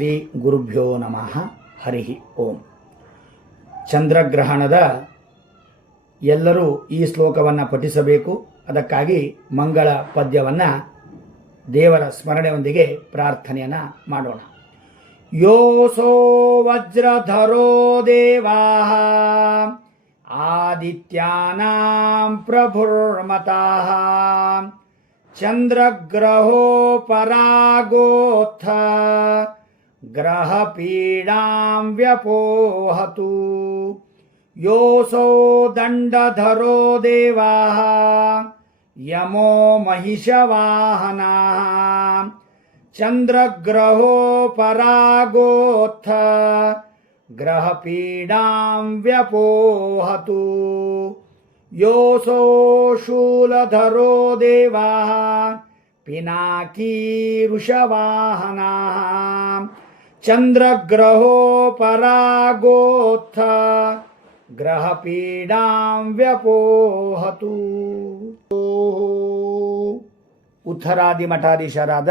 ಶ್ರೀ ಗುರುಭ್ಯೋ ನಮಃ. ಹರಿ ಓಂ. ಚಂದ್ರಗ್ರಹಣದ ಎಲ್ಲರೂ ಈ ಶ್ಲೋಕವನ್ನು ಪಠಿಸಬೇಕು. ಅದಕ್ಕಾಗಿ ಮಂಗಳ ಪದ್ಯವನ್ನು ದೇವರ ಸ್ಮರಣೆಯೊಂದಿಗೆ ಪ್ರಾರ್ಥನೆಯನ್ನು ಮಾಡೋಣ. ಯೋಸೋ ವಜ್ರಧರೋ ದೇವಾಃ ಆದಿತ್ಯಾನಾಂ ಪ್ರಭುರ್ಮತಃ ಚಂದ್ರಗ್ರಹೋ ಪರಾಗೋತ್ಥ ಗ್ರಹಪೀಡಾಂ ವ್ಯಪೋಹತು. ಯೋಸೋ ದಂಡಧರೋ ದೇವಾಃ ಯಮೋ ಮಹಿಷವಾಹನಃ ಚಂದ್ರಗ್ರಹೋ ಪರಾಗೋತ್ಥ ಗ್ರಹಪೀಡಾಂ ವ್ಯಪೋಹತು. ಯೋಸೋ ಶೂಲಧರೋ ದೇವಾಃ ಪಿನಾಕೀ ವೃಷವಾಹನಃ ಚಂದ್ರಗ್ರಹೋ ಪರಾಗೋತ್ಥ ಗ್ರಹಪೀಡಾಂ ವ್ಯಪೋಹತು. ಉತ್ತರಾದಿ ಮಠಾಧೀಶರಾದ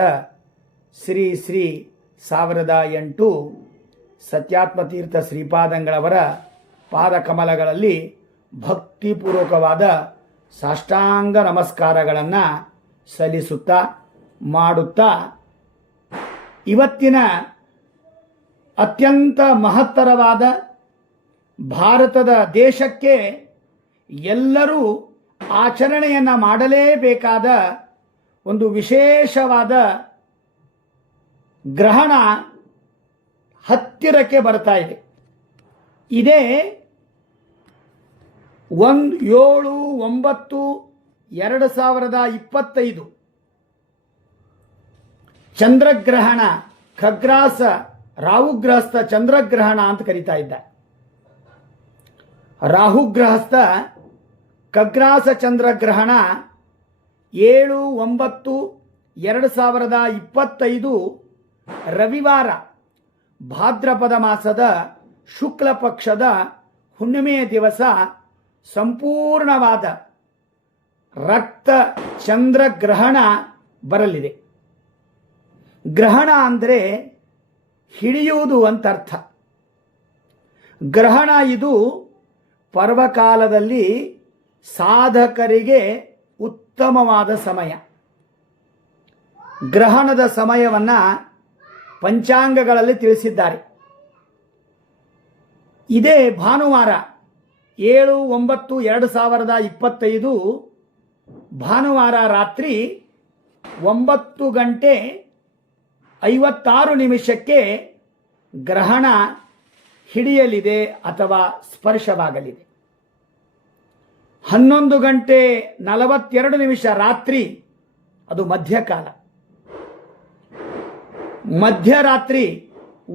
ಶ್ರೀ 1008 ಸತ್ಯಾತ್ಮತೀರ್ಥ ಶ್ರೀಪಾದಂಗಳವರ ಪಾದಕಮಲಗಳಲ್ಲಿ ಭಕ್ತಿಪೂರ್ವಕವಾದ ಸಾಷ್ಟಾಂಗ ನಮಸ್ಕಾರಗಳನ್ನು ಮಾಡುತ್ತಾ ಇವತ್ತಿನ ಅತ್ಯಂತ ಮಹತ್ತರವಾದ ಭಾರತದ ದೇಶಕ್ಕೆ ಎಲ್ಲರೂ ಆಚರಣೆಯನ್ನು ಮಾಡಲೇಬೇಕಾದ ಒಂದು ವಿಶೇಷವಾದ ಗ್ರಹಣ ಹತ್ತಿರಕ್ಕೆ ಬರ್ತಾ ಇದೆ. ಇದೇ 1/7/2025 ಚಂದ್ರಗ್ರಹಣ, ಖಗ್ರಾಸ ರಾಹುಗ್ರಹಸ್ಥ ಚಂದ್ರಗ್ರಹಣ ಅಂತ ಕರೀತಾ ಇದ್ದ. ರಾಹುಗ್ರಹಸ್ಥ ಖಗ್ರಾಸ ಚಂದ್ರಗ್ರಹಣ 7/9/2025 ರವಿವಾರ ಭಾದ್ರಪದ ಮಾಸದ ಶುಕ್ಲ ಪಕ್ಷದ ಹುಣ್ಣಿಮೆಯ ದಿವಸ ಸಂಪೂರ್ಣವಾದ ರಕ್ತ ಚಂದ್ರಗ್ರಹಣ ಬರಲಿದೆ. ಗ್ರಹಣ ಅಂದರೆ ಹಿಡಿಯುವುದು ಅಂತ ಅರ್ಥ. ಗ್ರಹಣ ಇದು ಪರ್ವಕಾಲದಲ್ಲಿ ಸಾಧಕರಿಗೆ ಉತ್ತಮವಾದ ಸಮಯ. ಗ್ರಹಣದ ಸಮಯವನ್ನು ಪಂಚಾಂಗಗಳಲ್ಲಿ ತಿಳಿಸಿದ್ದಾರೆ. ಇದೇ ಭಾನುವಾರ 7/9/2025 ಭಾನುವಾರ ರಾತ್ರಿ 9:56 ಗ್ರಹಣ ಹಿಡಿಯಲಿದೆ ಅಥವಾ ಸ್ಪರ್ಶವಾಗಲಿದೆ. 11:42 ರಾತ್ರಿ ಅದು ಮಧ್ಯಕಾಲ. ಮಧ್ಯರಾತ್ರಿ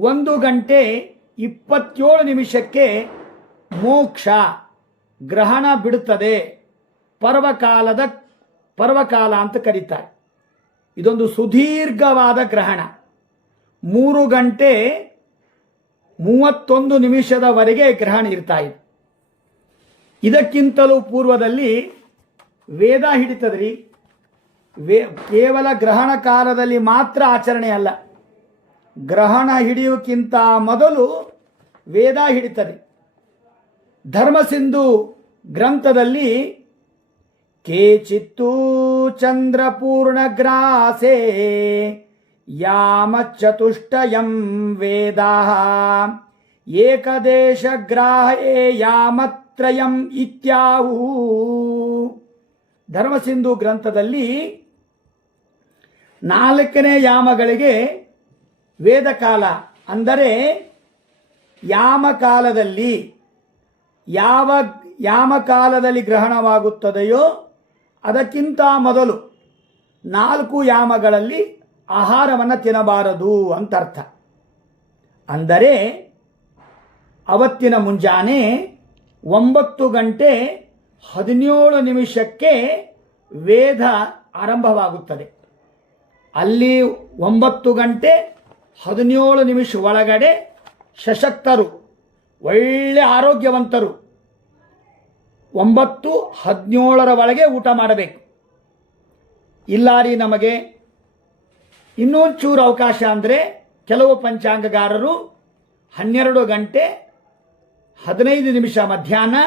1:27 ಮೋಕ್ಷ ಗ್ರಹಣ ಬಿಡುತ್ತದೆ. ಪರ್ವಕಾಲ ಅಂತ ಕರೀತಾರೆ. ಇದೊಂದು ಸುದೀರ್ಘವಾದ ಗ್ರಹಣ. 3:31 ಗ್ರಹಣ ಇರ್ತಾ ಇದೆ. ಇದಕ್ಕಿಂತಲೂ ಪೂರ್ವದಲ್ಲಿ ವೇದ ಹಿಡಿತದ್ರಿ. ಕೇವಲ ಗ್ರಹಣ ಕಾಲದಲ್ಲಿ ಮಾತ್ರ ಆಚರಣೆ ಅಲ್ಲ, ಗ್ರಹಣ ಹಿಡಿಯೋಕ್ಕಿಂತ ಮೊದಲು ವೇದ ಹಿಡಿತದೆ. ಧರ್ಮಸಿಂಧು ಗ್ರಂಥದಲ್ಲಿ ಕೇಚಿತ್ತು ಚಂದ್ರಪೂರ್ಣಗ್ರಾಸೆ ಯಾಮಚತುಷ್ಟಯಂ ವೇದಾಃ ಏಕದೇಶಗ್ರಾಹೇ ಯಾಮತ್ರಯಂ ಇತ್ಯಾಹು. ಧರ್ಮಸಿಂಧು ಗ್ರಂಥದಲ್ಲಿ 4ನೇ ಯಾಮಗಳಿಗೆ ವೇದಕಾಲ ಅಂದರೆ ಯಾಮಕಾಲದಲ್ಲಿ ಯಾವ ಯಾಮಕಾಲದಲ್ಲಿ ಗ್ರಹಣವಾಗುತ್ತದೆಯೋ ಅದಕ್ಕಿಂತ ಮೊದಲು 4 ಯಾಮಗಳಲ್ಲಿ ಆಹಾರವನ್ನು ತಿನ್ನಬಾರದು ಅಂತ ಅರ್ಥ. ಅಂದರೆ ಅವತ್ತಿನ ಮುಂಜಾನೆ 9:17 ವೇದ ಆರಂಭವಾಗುತ್ತದೆ. ಅಲ್ಲಿ 9:17 ಒಳಗಡೆ ಸಶಕ್ತರು, ಒಳ್ಳೆ ಆರೋಗ್ಯವಂತರು 9:17 ಒಳಗೆ ಊಟ ಮಾಡಬೇಕು. ಇಲ್ಲ ರೀ ನಮಗೆ ಇನ್ನೊಂಚೂರು ಅವಕಾಶ ಅಂದರೆ ಕೆಲವು ಪಂಚಾಂಗಗಾರರು 12 ಗಂಟೆ 15 ನಿಮಿಷ ಮಧ್ಯಾಹ್ನ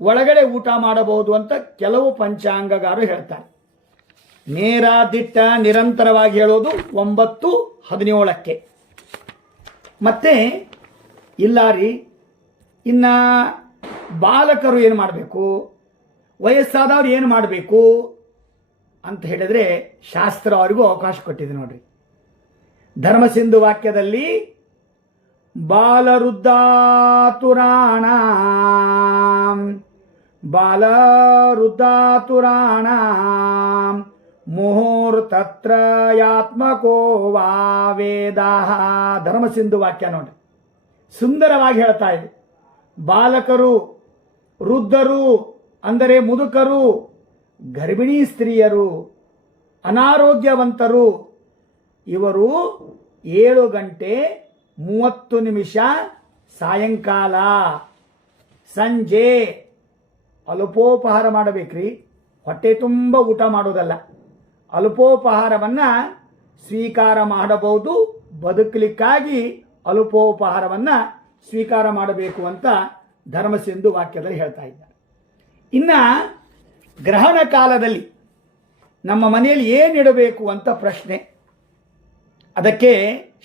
ಒಳಗಡೆ ಊಟ ಮಾಡಬಹುದು ಅಂತ ಕೆಲವು ಪಂಚಾಂಗಗಾರರು ಹೇಳ್ತಾರೆ. ನೇರ ದಿಟ್ಟ ನಿರಂತರವಾಗಿ ಹೇಳೋದು 9:17ಕ್ಕೆ. ಮತ್ತೆ ಇಲ್ಲ ರೀ, ಇನ್ನು ಬಾಲಕರು ಏನು ಮಾಡಬೇಕು, ವಯಸ್ಸಾದವ್ರು ಏನು ಮಾಡಬೇಕು ಅಂತ ಹೇಳಿದರೆ ಶಾಸ್ತ್ರ ಅವರಿಗೂ ಅವಕಾಶ ಕೊಟ್ಟಿದೆ ನೋಡ್ರಿ. ಧರ್ಮಸಿಂಧು ವಾಕ್ಯದಲ್ಲಿ ಬಾಲವೃದ್ಧಾತುರಾಣ ಮುಹೂರ್ತತ್ರಯಾತ್ಮಕೋ ವಾ ವೇದಾಃ. ಧರ್ಮಸಿಂಧು ವಾಕ್ಯ ನೋಡಿ, ಸುಂದರವಾಗಿ ಹೇಳ್ತಾ ಇದೆ. ಬಾಲಕರು, ವೃದ್ಧರು ಅಂದರೆ ಮುದುಕರು, ಗರ್ಭಿಣಿ ಸ್ತ್ರೀಯರು, ಅನಾರೋಗ್ಯವಂತರು, ಇವರು 7 ಗಂಟೆ 30 ನಿಮಿಷ ಸಾಯಂಕಾಲ ಸಂಜೆ ಅಲ್ಪೋಪಹಾರ ಮಾಡಬೇಕ್ರಿ. ಹೊಟ್ಟೆ ತುಂಬ ಊಟ ಮಾಡೋದಲ್ಲ. ಅಲ್ಪೋಪಹಾರವನ್ನು ಸ್ವೀಕಾರ ಮಾಡಬಹುದು. ಬದುಕಲಿಕ್ಕಾಗಿ ಅಲ್ಪೋಪಹಾರವನ್ನು ಸ್ವೀಕಾರ ಮಾಡಬೇಕು ಅಂತ ಧರ್ಮಸಿಂಧು ವಾಕ್ಯದಲ್ಲಿ ಹೇಳ್ತಾ ಇದ್ದಾರೆ. ಇನ್ನು ಗ್ರಹಣ ಕಾಲದಲ್ಲಿ ನಮ್ಮ ಮನೆಯಲ್ಲಿ ಏನಿಡಬೇಕು ಅಂತ ಪ್ರಶ್ನೆ. ಅದಕ್ಕೆ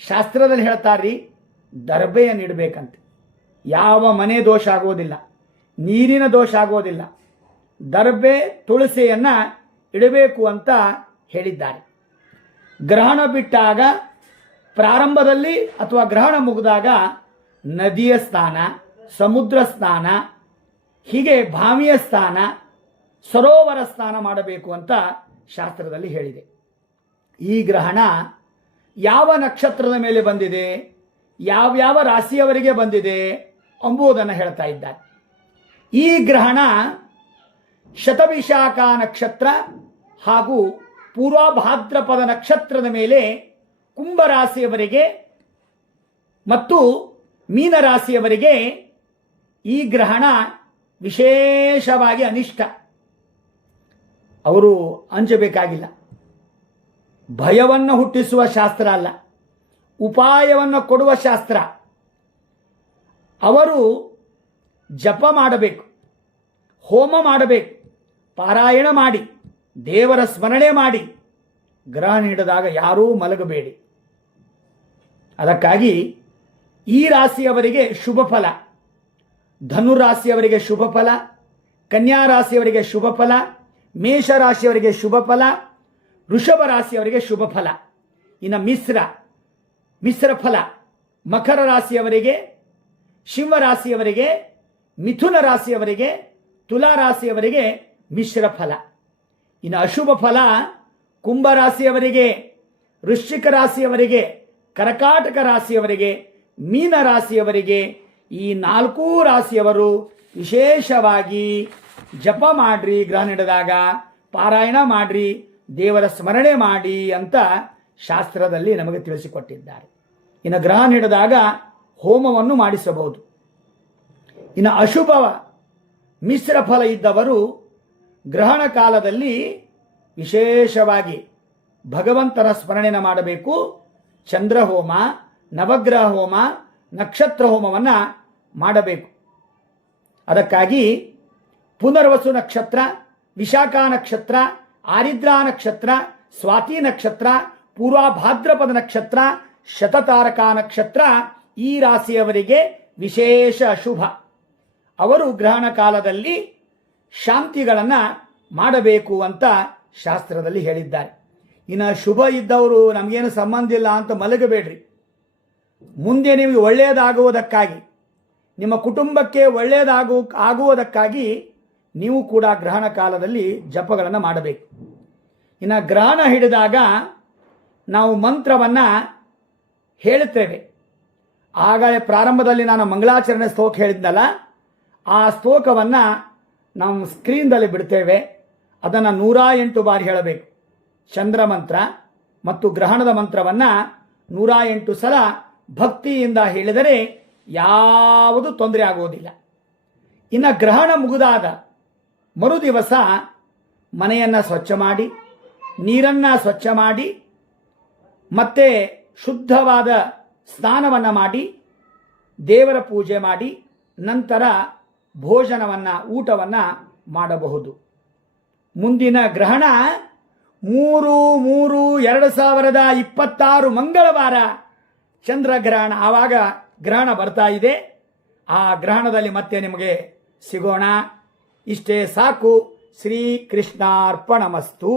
ಶಾಸ್ತ್ರದಲ್ಲಿ ಹೇಳ್ತಾರ್ರಿ, ದರ್ಬೆಯನ್ನು ಇಡಬೇಕಂತೆ. ಯಾವ ಮನೆ ದೋಷ ಆಗೋದಿಲ್ಲ, ನೀರಿನ ದೋಷ ಆಗೋದಿಲ್ಲ. ದರ್ಬೆ ತುಳಸಿಯನ್ನು ಇಡಬೇಕು ಅಂತ ಹೇಳಿದ್ದಾರೆ. ಗ್ರಹಣ ಬಿಟ್ಟಾಗ ಪ್ರಾರಂಭದಲ್ಲಿ ಅಥವಾ ಗ್ರಹಣ ಮುಗಿದಾಗ ನದಿಯ ಸ್ನಾನ, ಸಮುದ್ರ ಸ್ನಾನ, ಹೀಗೆ ಬಾವಿಯ ಸ್ನಾನ, ಸರೋವರ ಸ್ನಾನ ಮಾಡಬೇಕು ಅಂತ ಶಾಸ್ತ್ರದಲ್ಲಿ ಹೇಳಿದೆ. ಈ ಗ್ರಹಣ ಯಾವ ನಕ್ಷತ್ರದ ಮೇಲೆ ಬಂದಿದೆ, ಯಾವ್ಯಾವ ರಾಶಿಯವರಿಗೆ ಬಂದಿದೆ ಎಂಬುದನ್ನು ಹೇಳ್ತಾ ಇದ್ದಾರೆ. ಈ ಗ್ರಹಣ ಶತವಿಶಾಖ ನಕ್ಷತ್ರ ಹಾಗೂ ಪೂರ್ವಭಾದ್ರಪದ ನಕ್ಷತ್ರದ ಮೇಲೆ ಕುಂಭರಾಶಿಯವರಿಗೆ ಮತ್ತು ಮೀನರಾಶಿಯವರಿಗೆ ಈ ಗ್ರಹಣ ವಿಶೇಷವಾಗಿ ಅನಿಷ್ಟ. ಅವರು ಅಂಜಬೇಕಾಗಿಲ್ಲ. ಭಯವನ್ನು ಹುಟ್ಟಿಸುವ ಶಾಸ್ತ್ರ ಅಲ್ಲ, ಉಪಾಯವನ್ನು ಕೊಡುವ ಶಾಸ್ತ್ರ. ಅವರು ಜಪ ಮಾಡಬೇಕು, ಹೋಮ ಮಾಡಬೇಕು, ಪಾರಾಯಣ ಮಾಡಿ, ದೇವರ ಸ್ಮರಣೆ ಮಾಡಿ. ಗ್ರಹಣ ಹಿಡಿದಾಗ ಯಾರೂ ಮಲಗಬೇಡಿ. ಅದಕ್ಕಾಗಿ ಈ ರಾಶಿಯವರಿಗೆ ಶುಭ ಫಲ, ಧನುರಾಶಿಯವರಿಗೆ ಶುಭ ಫಲ, ಕನ್ಯಾ ರಾಶಿಯವರಿಗೆ ಶುಭ ಫಲ, ಮೇಷರಾಶಿಯವರಿಗೆ ಶುಭ ಫಲ, ವೃಷಭ ರಾಶಿಯವರಿಗೆ ಶುಭ ಫಲ. ಇನ್ನು ಮಿಶ್ರ ಫಲ ಮಕರ ರಾಶಿಯವರಿಗೆ, ಸಿಂಹ ರಾಶಿಯವರಿಗೆ, ಮಿಥುನ ರಾಶಿಯವರಿಗೆ, ತುಲಾ ರಾಶಿಯವರಿಗೆ ಮಿಶ್ರ ಫಲ. ಇನ್ನು ಅಶುಭ ಫಲ ಕುಂಭ ರಾಶಿಯವರಿಗೆ, ವೃಶ್ಚಿಕ ರಾಶಿಯವರಿಗೆ, ಕರ್ಕಾಟಕ ರಾಶಿಯವರಿಗೆ, ಮೀನ ರಾಶಿಯವರಿಗೆ. ಈ 4 ರಾಶಿಯವರು ವಿಶೇಷವಾಗಿ ಜಪ ಮಾಡ್ರಿ, ಗ್ರಹಣ ಹಿಡಿದಾಗ ಪಾರಾಯಣ ಮಾಡ್ರಿ, ದೇವರ ಸ್ಮರಣೆ ಮಾಡಿ ಅಂತ ಶಾಸ್ತ್ರದಲ್ಲಿ ನಮಗೆ ತಿಳಿಸಿಕೊಟ್ಟಿದ್ದಾರೆ. ಇನ್ನು ಗ್ರಹಣ ಹಿಡಿದಾಗ ಹೋಮವನ್ನು ಮಾಡಿಸಬಹುದು. ಇನ್ನು ಅಶುಭ ಮಿಶ್ರ ಫಲ ಇದ್ದವರು ಗ್ರಹಣ ಕಾಲದಲ್ಲಿ ವಿಶೇಷವಾಗಿ ಭಗವಂತನ ಸ್ಮರಣೆಯನ್ನು ಮಾಡಬೇಕು. ಚಂದ್ರ ಹೋಮ, ನವಗ್ರಹ ಹೋಮ, ನಕ್ಷತ್ರ ಹೋಮವನ್ನು ಮಾಡಬೇಕು. ಅದಕ್ಕಾಗಿ ಪುನರ್ವಸು ನಕ್ಷತ್ರ, ವಿಶಾಖ ನಕ್ಷತ್ರ, ಆರಿದ್ರಾ ನಕ್ಷತ್ರ, ಸ್ವಾತಿ ನಕ್ಷತ್ರ, ಪೂರ್ವಭಾದ್ರಪದ ನಕ್ಷತ್ರ, ಶತತಾರಕ ನಕ್ಷತ್ರ ಈ ರಾಶಿಯವರಿಗೆ ವಿಶೇಷ ಶುಭ. ಅವರು ಗ್ರಹಣ ಕಾಲದಲ್ಲಿ ಶಾಂತಿಗಳನ್ನು ಮಾಡಬೇಕು ಅಂತ ಶಾಸ್ತ್ರದಲ್ಲಿ ಹೇಳಿದ್ದಾರೆ. ಇನ್ನು ಶುಭ ಇದ್ದವರು ನಮಗೇನು ಸಂಬಂಧ ಇಲ್ಲ ಅಂತ ಮಲಗಬೇಡ್ರಿ. ಮುಂದೆ ನಿಮಗೆ ಒಳ್ಳೆಯದಾಗುವುದಕ್ಕಾಗಿ, ನಿಮ್ಮ ಕುಟುಂಬಕ್ಕೆ ಆಗುವುದಕ್ಕಾಗಿ ನೀವು ಕೂಡ ಗ್ರಹಣ ಕಾಲದಲ್ಲಿ ಜಪಗಳನ್ನು ಮಾಡಬೇಕು. ಇನ್ನು ಗ್ರಹಣ ಹಿಡಿದಾಗ ನಾವು ಮಂತ್ರವನ್ನು ಹೇಳುತ್ತೇವೆ. ಆಗಲೇ ಪ್ರಾರಂಭದಲ್ಲಿ ನಾನು ಮಂಗಳಾಚರಣೆ ಸ್ತೋಕ ಹೇಳಿದ್ನಲ್ಲ, ಆ ಸ್ತೋಕವನ್ನು ನಾವು ಸ್ಕ್ರೀನ್ದಲ್ಲಿ ಬಿಡ್ತೇವೆ. ಅದನ್ನು 108 ಬಾರಿ ಹೇಳಬೇಕು. ಚಂದ್ರ ಮಂತ್ರ ಮತ್ತು ಗ್ರಹಣದ ಮಂತ್ರವನ್ನು 108 ಸಲ ಭಕ್ತಿಯಿಂದ ಹೇಳಿದರೆ ಯಾವುದು ತೊಂದರೆ ಆಗುವುದಿಲ್ಲ. ಇನ್ನು ಗ್ರಹಣ ಮುಗಿದಾದ ಮರುದಿವಸ ಮನೆಯನ್ನು ಸ್ವಚ್ಛ ಮಾಡಿ, ನೀರನ್ನು ಸ್ವಚ್ಛ ಮಾಡಿ, ಮತ್ತೆ ಶುದ್ಧವಾದ ಸ್ನಾನವನ್ನು ಮಾಡಿ ದೇವರ ಪೂಜೆ ಮಾಡಿ ನಂತರ ಭೋಜನವನ್ನು ಊಟವನ್ನು ಮಾಡಬಹುದು. ಮುಂದಿನ ಗ್ರಹಣ 3/3/2026 ಮಂಗಳವಾರ ಚಂದ್ರಗ್ರಹಣ. ಆವಾಗ ಗ್ರಹಣ ಬರ್ತಾ ಇದೆ. ಆ ಗ್ರಹಣದಲ್ಲಿ ಮತ್ತೆ ನಿಮಗೆ ಸಿಗೋಣ. ಇಷ್ಟೇ ಸಾಕು. ಶ್ರೀ ಕೃಷ್ಣಾರ್ಪಣಮಸ್ತು.